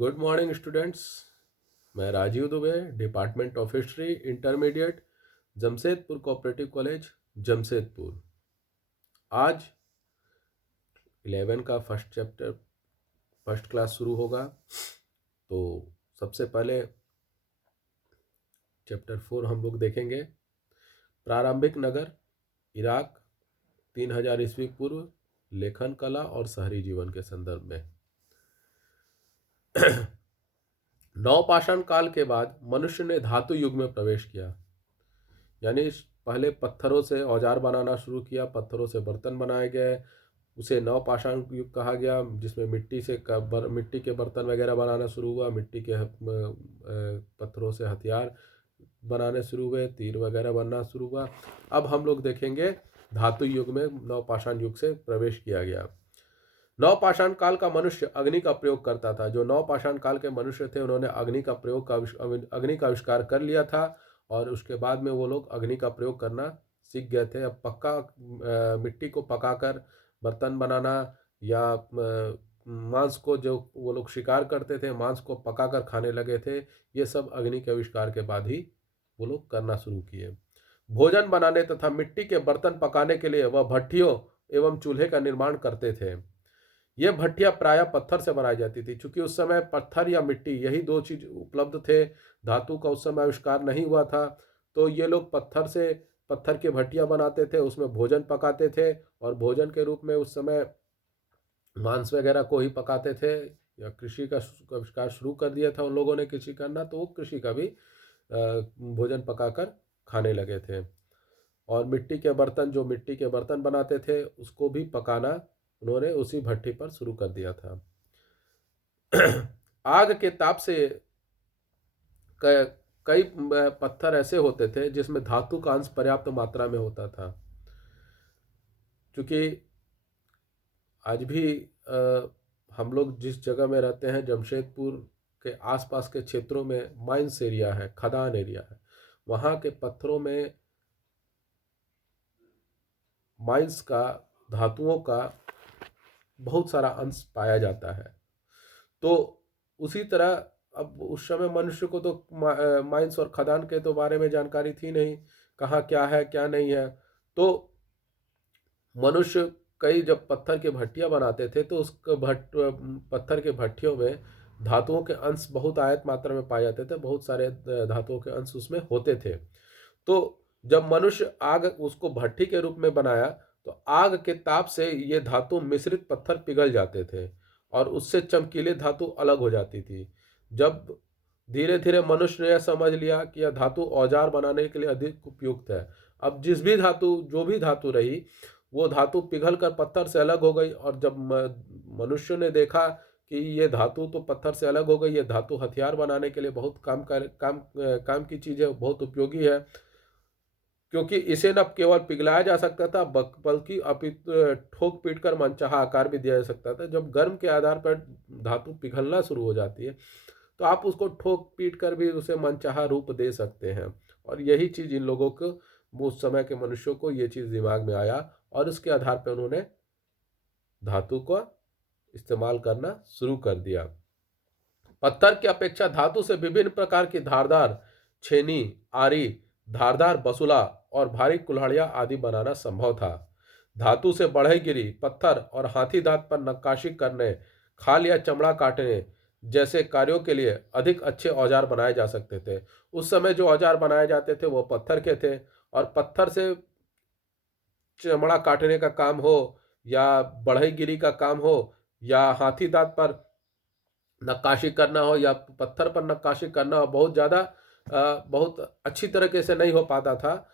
Good morning students. मैं Rajeev Dubey, department of history, intermediate, Jamshedpur cooperative college, Jamshedpur. आज 11 का फर्स्ट चैप्टर, फर्स्ट क्लास शुरू होगा। तो सबसे पहले चैप्टर 4 हम लोग देखेंगे। प्रारंभिक नगर इराक 3000 ईस्वी पूर्व, लेखन कला और शहरी जीवन के संदर्भ में। नवपाषाण काल के बाद मनुष्य ने धातु युग में प्रवेश किया, यानी पहले पत्थरों से औजार बनाना शुरू किया, पत्थरों से बर्तन बनाए गए, उसे नवपाषाण युग कहा गया, जिसमें मिट्टी के बर्तन वगैरह बनाना शुरू हुआ, मिट्टी के पत्थरों से हथियार बनाने शुरू हुए, तीर वगैरह बनना शुरू हुआ। अब हम लोग देखेंगे धातु युग में नवपाषाण युग से प्रवेश किया गया। नवपाषाण काल का मनुष्य अग्नि का प्रयोग करता था। जो नवपाषाण काल के मनुष्य थे उन्होंने अग्नि का आविष्कार कर लिया था और उसके बाद में वो लोग अग्नि का प्रयोग करना सीख गए थे। अब मिट्टी को पकाकर बर्तन बनाना या मांस को, जो वो लोग शिकार करते थे, मांस को पकाकर खाने लगे थे। ये सब अग्नि के आविष्कार के बाद ही वो लोग करना शुरू किए। भोजन बनाने तथा मिट्टी के बर्तन पकाने के लिए वह भट्ठियों एवं चूल्हे का निर्माण करते थे। ये भट्टियां प्रायः पत्थर से बनाई जाती थी, क्योंकि उस समय पत्थर या मिट्टी, यही दो चीज उपलब्ध थे। धातु का उस समय आविष्कार नहीं हुआ था। तो ये लोग पत्थर की भट्टियां बनाते थे, उसमें भोजन पकाते थे और भोजन के रूप में उस समय मांस वगैरह को ही पकाते थे। या कृषि का आविष्कार शुरू कर दिया था उन लोगों ने कृषि करना, तो वो कृषि का भी भोजन पकाकर खाने लगे थे। और मिट्टी के बर्तन बनाते थे, उसको भी पकाना उन्होंने उसी भट्टी पर शुरू कर दिया था। आग के ताप से कई पत्थर ऐसे होते थे जिसमें धातु का अंश पर्याप्त मात्रा में होता था। क्योंकि आज भी हम लोग जिस जगह में रहते हैं, जमशेदपुर के आसपास के क्षेत्रों में माइंस एरिया है, खदान एरिया है। वहाँ के पत्थरों में माइंस का, धातुओं का बहुत सारा अंश पाया जाता है। तो उसी तरह अब उस समय मनुष्य को तो माइंस और खदान के तो बारे में जानकारी थी नहीं, कहाँ क्या है क्या नहीं है। तो मनुष्य जब पत्थर के भट्टियां बनाते थे तो उस पत्थर के भट्टियों में धातुओं के अंश बहुत आयत मात्रा में पाए जाते थे, बहुत सारे धातुओं के अंश उसमें होते थे। तो जब मनुष्य आग उसको भट्टी के रूप में बनाया तो आग के ताप से ये धातु मिश्रित पत्थर पिघल जाते थे और उससे चमकीले धातु अलग हो जाती थी। जब धीरे धीरे मनुष्य ने यह समझ लिया कि यह धातु औजार बनाने के लिए अधिक उपयुक्त है, अब जो भी धातु रही, वो धातु पिघल कर पत्थर से अलग हो गई। और जब मनुष्य ने देखा कि ये धातु तो पत्थर से अलग हो गई, ये धातु हथियार बनाने के लिए बहुत काम की चीज़ है, बहुत उपयोगी है, क्योंकि इसे न केवल पिघलाया जा सकता था बल्कि ठोक पीट कर मनचाहा आकार भी दिया जा सकता था। जब गर्म के आधार पर धातु पिघलना शुरू हो जाती है तो आप उसको ठोक पीट कर भी उसे मनचाहा रूप दे सकते हैं। और यही चीज़ इन लोगों को, उस समय के मनुष्यों को ये चीज़ दिमाग में आया और उसके आधार पर उन्होंने धातु का इस्तेमाल करना शुरू कर दिया। पत्थर की अपेक्षा धातु से विभिन्न प्रकार की धारदार छेनी, आरी, धारदार बसुला और भारी कुल्हाड़ियां आदि बनाना संभव था। धातु से बढ़ईगिरी, पत्थर और हाथी दांत पर नक्काशी करने, खाल या चमड़ा काटने जैसे कार्यों के लिए अधिक अच्छे औजार बनाए जा सकते थे। उस समय जो औजार बनाए जाते थे वो पत्थर के थे, और पत्थर से चमड़ा काटने का काम हो या बढ़ईगिरी का काम हो या हाथी दांत पर नक्काशी करना हो या पत्थर पर नक्काशी करना हो, बहुत अच्छी तरीके से नहीं हो पाता था,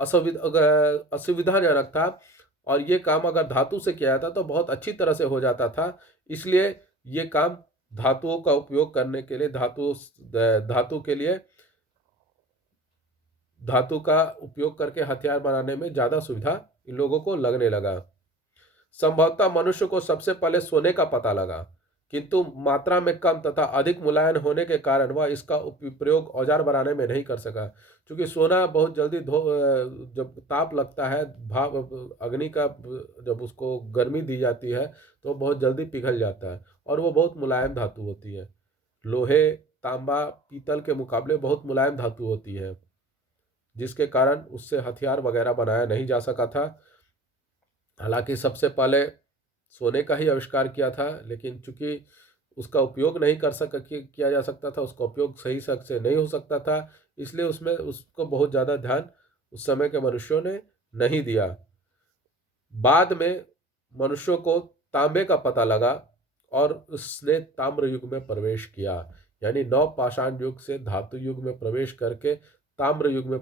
असुविधाजनक था। और ये काम अगर धातु से किया जाता तो बहुत अच्छी तरह से हो जाता था। इसलिए ये काम धातुओं का उपयोग करने के लिए, धातु का उपयोग करके हथियार बनाने में ज़्यादा सुविधा इन लोगों को लगने लगा। संभवतः मनुष्य को सबसे पहले सोने का पता लगा, किंतु मात्रा में कम तथा अधिक मुलायम होने के कारण वह इसका प्रयोग औजार बनाने में नहीं कर सका। क्योंकि सोना बहुत जल्दी जब ताप लगता है, भाप अग्नि का, जब उसको गर्मी दी जाती है तो बहुत जल्दी पिघल जाता है और वो बहुत मुलायम धातु होती है। लोहे, तांबा, पीतल के मुकाबले बहुत मुलायम धातु होती है, जिसके कारण उससे हथियार वगैरह बनाया नहीं जा सका था। हालांकि सबसे पहले सोने का ही आविष्कार किया था, लेकिन चूंकि उसका उपयोग नहीं कर सक किया जा सकता था, उसका उपयोग सही से नहीं हो सकता था, इसलिए उसमें उसको बहुत ज़्यादा ध्यान उस समय के मनुष्यों ने नहीं दिया। बाद में मनुष्यों को तांबे का पता लगा और उसने ताम्र युग में प्रवेश किया, यानी नव पाषाण युग से धातु युग में प्रवेश करके ताम्र युग में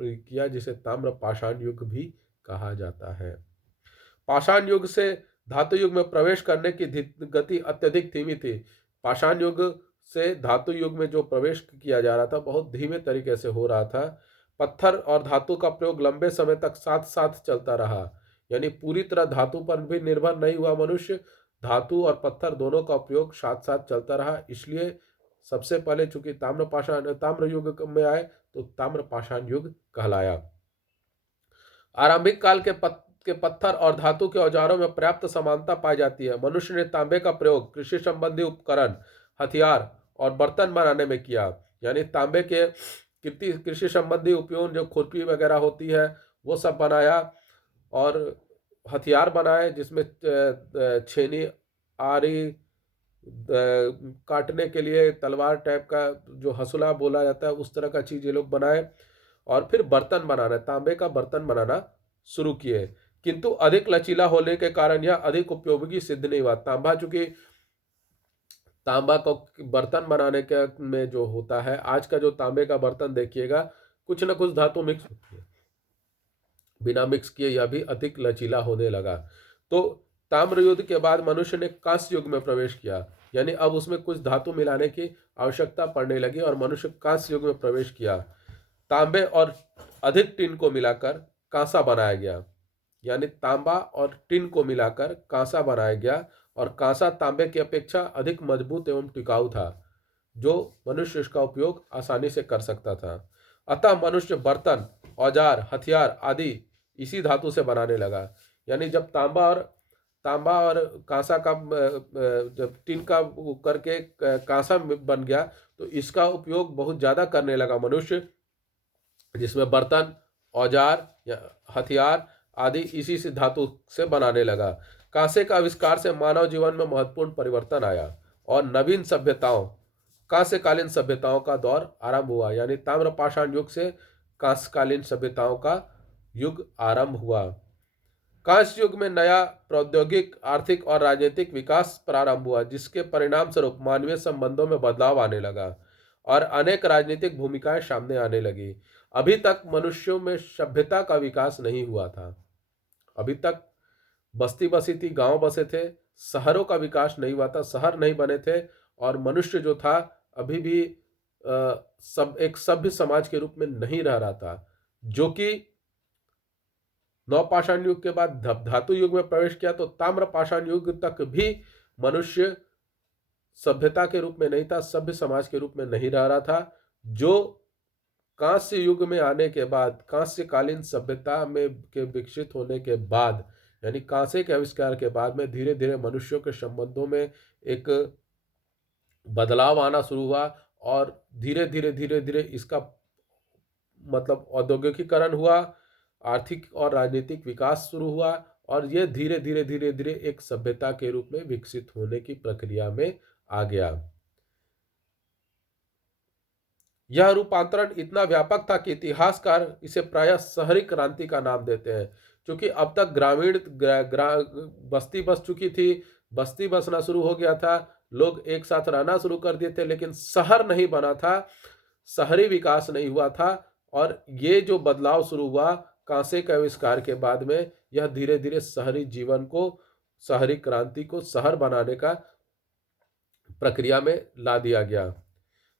किया, जिसे ताम्र पाषाण युग भी कहा जाता है। पाषाण युग से धातु युग में प्रवेश करने की गति अत्यधिक धीमी थी। पाषाण युग से धातु युग में जो प्रवेश किया जा रहा था बहुत धीमे तरीके से हो रहा था। पत्थर और धातु का प्रयोग लंबे समय तक साथ साथ चलता रहा, यानी पूरी तरह धातु पर भी निर्भर नहीं हुआ मनुष्य, धातु और पत्थर दोनों का उपयोग साथ साथ चलता रहा। इसलिए सबसे पहले चूंकि ताम्र युग में आए तो ताम्र पाषाण युग कहलाया। आरंभिक काल के पत्थर और धातु के औजारों में पर्याप्त समानता पाई जाती है। मनुष्य ने तांबे का प्रयोग कृषि संबंधी उपकरण, हथियार और बर्तन बनाने में किया, यानी तांबे के कृषि संबंधी उपयोग जो खुरपी वगैरह होती है वो सब बनाया, और हथियार बनाए जिसमें छेनी, आरी, काटने के लिए तलवार टाइप का जो हसुला बोला जाता है उस तरह का चीज ये लोग बनाए, और फिर बर्तन बनाना, तांबे का बर्तन बनाना शुरू किए। किंतु अधिक लचीला होने के कारण यह अधिक उपयोगी सिद्ध नहीं हुआ। चूंकि तांबा को बर्तन बनाने के में जो होता है, आज का जो तांबे का बर्तन देखिएगा कुछ ना कुछ धातु मिक्स होती है, बिना मिक्स किए यह भी अधिक लचीला होने लगा। तो ताम्र युग के बाद मनुष्य ने कांस्य युग में प्रवेश किया, यानी अब उसमें कुछ धातु मिलाने की आवश्यकता पड़ने लगी और मनुष्य कांस्य युग में प्रवेश किया। तांबे और अधिक टिन को मिलाकर कांसा बनाया गया, यानी तांबा और टिन को मिलाकर कांसा बनाया गया, और कांसा तांबे की अपेक्षा अधिक मजबूत एवं टिकाऊ था, जो मनुष्य इसका उपयोग आसानी से कर सकता था। अतः मनुष्य बर्तन, औजार, हथियार आदि इसी धातु से बनाने लगा। यानी जब तांबा और कांसा का जब टिन का करके कांसा बन गया तो इसका उपयोग बहुत ज़्यादा करने लगा मनुष्य, जिसमें बर्तन, औजार या हथियार आदि इसी से धातु से बनाने लगा। कांसे का आविष्कार से मानव जीवन में महत्वपूर्ण परिवर्तन आया और नवीन सभ्यताओं, कांस्यकालीन सभ्यताओं का दौर आरंभ हुआ, यानी ताम्र पाषाण युग से कांस्यकालीन सभ्यताओं का युग आरंभ हुआ। कांस्य युग में नया प्रौद्योगिक, आर्थिक और राजनीतिक विकास प्रारंभ हुआ, जिसके परिणाम स्वरूप मानवीय संबंधों में बदलाव आने लगा और अनेक राजनीतिक भूमिकाएं सामने आने लगी। अभी तक मनुष्यों में सभ्यता का विकास नहीं हुआ था। अभी तक बस्ती बसी थी, गांव बसे थे, शहरों का विकास नहीं हुआ था, शहर नहीं बने थे, और मनुष्य जो था अभी भी सब एक सभ्य समाज के रूप में नहीं रह रहा था, जो कि नवपाषाण युग के बाद धातु युग में प्रवेश किया तो ताम्र पाषाण युग तक भी मनुष्य सभ्यता के रूप में नहीं था, सभ्य समाज के रूप में नहीं रह रहा था। जो कांस्य युग में आने के बाद, कांस्यकालीन सभ्यता में के विकसित होने के बाद, यानी कांसे के आविष्कार के बाद में धीरे धीरे मनुष्यों के संबंधों में एक बदलाव आना शुरू हुआ, और धीरे धीरे इसका मतलब औद्योगिकीकरण हुआ, आर्थिक और राजनीतिक विकास शुरू हुआ, और यह धीरे धीरे एक सभ्यता के रूप में विकसित होने की प्रक्रिया में आ गया। यह रूपांतरण इतना व्यापक था कि इतिहासकार इसे प्रायः शहरी क्रांति का नाम देते हैं, क्योंकि अब तक ग्रामीण बस्ती बस चुकी थी, बस्ती बसना शुरू हो गया था, लोग एक साथ रहना शुरू कर दिए थे, लेकिन शहर नहीं बना था, शहरी विकास नहीं हुआ था। और ये जो बदलाव शुरू हुआ कांसे के आविष्कार के बाद में, यह धीरे धीरे शहरी जीवन को, शहरी क्रांति को शहर बनाने का प्रक्रिया में ला दिया गया।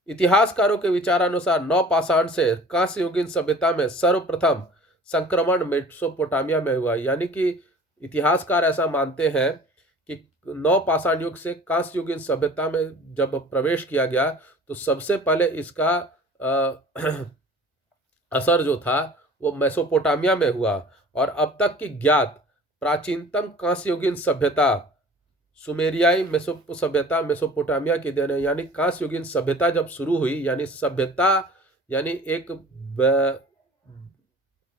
इतिहासकारों के विचारानुसार नवपाषाण से कांस्य युगीन सभ्यता में सर्वप्रथम संक्रमण मेसोपोटामिया में हुआ, यानी कि इतिहासकार ऐसा मानते हैं कि नवपाषाण युग से कांस्य युगीन सभ्यता में जब प्रवेश किया गया तो सबसे पहले इसका असर जो था वो मेसोपोटामिया में हुआ, और अब तक की ज्ञात प्राचीनतम कांस्य युगीन सभ्यता सुमेरियाई सभ्यता मेसोपोटामिया की देन है। यानी कांस्य युगीन सभ्यता जब शुरू हुई, यानी सभ्यता यानी एक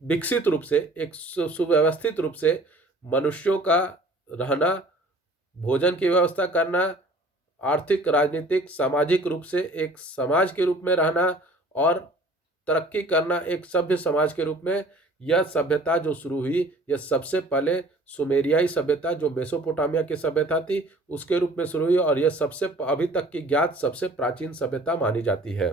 विकसित रूप से, एक सुव्यवस्थित रूप से मनुष्यों का रहना, भोजन की व्यवस्था करना, आर्थिक, राजनीतिक, सामाजिक रूप से एक समाज के रूप में रहना और तरक्की करना एक सभ्य समाज के रूप में, यह सभ्यता जो शुरू हुई, यह सबसे पहले सुमेरियाई सभ्यता जो मेसोपोटामिया की सभ्यता थी उसके रूप में शुरू हुई और यह सबसे अभी तक की ज्ञात सबसे प्राचीन सभ्यता मानी जाती है।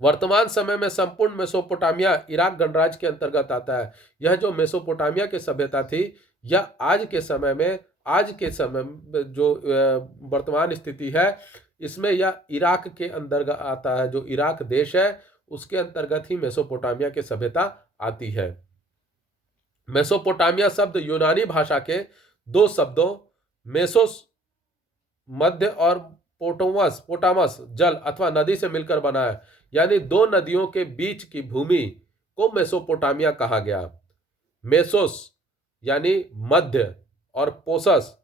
वर्तमान समय में संपूर्ण मेसोपोटामिया इराक गणराज्य के अंतर्गत आता है। यह जो मेसोपोटामिया की सभ्यता थी, यह आज के समय में जो वर्तमान स्थिति है, इसमें यह इराक के अंतर्गत आता है। जो इराक देश है उसके अंतर्गत ही मेसोपोटामिया की सभ्यता आती है। मेसोपोटामिया शब्द यूनानी भाषा के दो शब्दों मेसोस मध्य और पोटामस जल अथवा नदी से मिलकर बना है। यानी दो नदियों के बीच की भूमि को मेसोपोटामिया कहा गया। मेसोस यानी मध्य और पोसस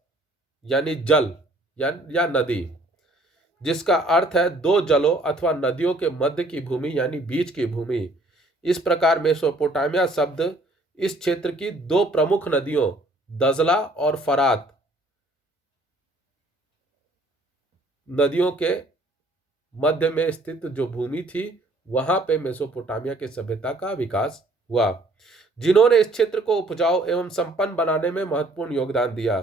यानी जल या नदी, जिसका अर्थ है दो जलों अथवा नदियों के मध्य की भूमि यानी बीच की भूमि। इस प्रकार मेसोपोटामिया शब्द इस क्षेत्र की दो प्रमुख नदियों दजला और फरात नदियों के मध्य में स्थित जो भूमि थी, वहां पे मेसोपोटामिया की सभ्यता का विकास हुआ, जिन्होंने इस क्षेत्र को उपजाऊ एवं संपन्न बनाने में महत्वपूर्ण योगदान दिया।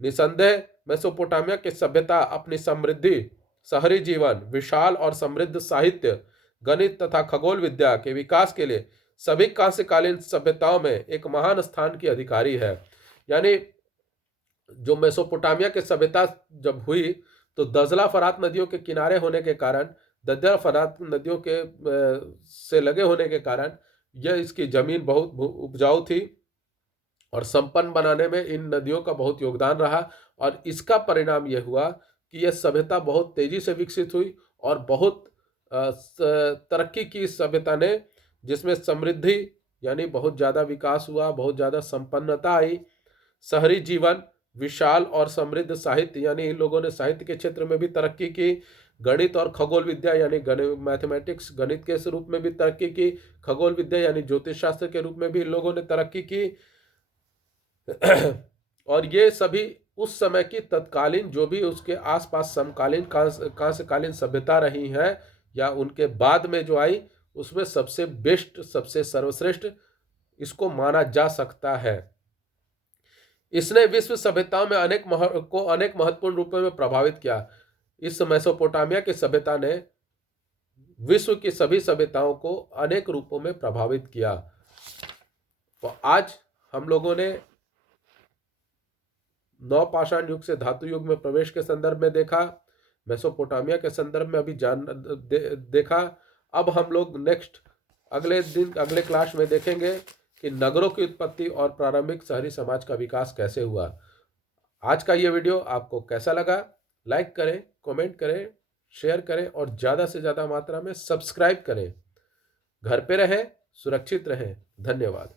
निसंदेह मेसोपोटामिया की सभ्यता अपनी समृद्धि, शहरी जीवन, विशाल और समृद्ध साहित्य, गणित तथा खगोल विद्या के विकास के लिए सभी कांस्यकालीन सभ्यताओं में एक महान स्थान की अधिकारी है। यानी जो मेसोपोटामिया की सभ्यता जब हुई तो दजला फरात नदियों के किनारे होने के कारण, दजला फरात नदियों के से लगे होने के कारण यह इसकी जमीन बहुत उपजाऊ थी और संपन्न बनाने में इन नदियों का बहुत योगदान रहा। और इसका परिणाम यह हुआ कि यह सभ्यता बहुत तेजी से विकसित हुई और बहुत तरक्की की इस सभ्यता ने, जिसमें समृद्धि यानी बहुत ज़्यादा विकास हुआ, बहुत ज़्यादा संपन्नता आई, शहरी जीवन, विशाल और समृद्ध साहित्य यानी इन लोगों ने साहित्य के क्षेत्र में भी तरक्की की, गणित और खगोल विद्या यानी मैथमेटिक्स गणित के रूप में भी तरक्की की, खगोल विद्या यानी ज्योतिष शास्त्र के रूप में भी इन लोगों ने तरक्की की। और ये सभी उस समय की तत्कालीन जो भी उसके आसपास समकालीन कांस्यकालीन सभ्यता रही हैं या उनके बाद में जो आई, उसमें सबसे बेस्ट, सबसे सर्वश्रेष्ठ इसको माना जा सकता है। इसने विश्व सभ्यताओं में अनेक महत्वपूर्ण रूपों में प्रभावित किया। इस मेसोपोटामिया की सभ्यता ने विश्व की सभी सभ्यताओं को अनेक रूपों में प्रभावित किया। तो आज हम लोगों ने नवपाषाण युग से धातु युग में प्रवेश के संदर्भ में देखा, मेसोपोटामिया के संदर्भ में अभी देखा। अब हम लोग अगले क्लास में देखेंगे कि नगरों की उत्पत्ति और प्रारंभिक शहरी समाज का विकास कैसे हुआ। आज का ये वीडियो आपको कैसा लगा? लाइक करें, कमेंट करें, शेयर करें और ज़्यादा से ज़्यादा मात्रा में सब्सक्राइब करें। घर पे रहें, सुरक्षित रहें। धन्यवाद।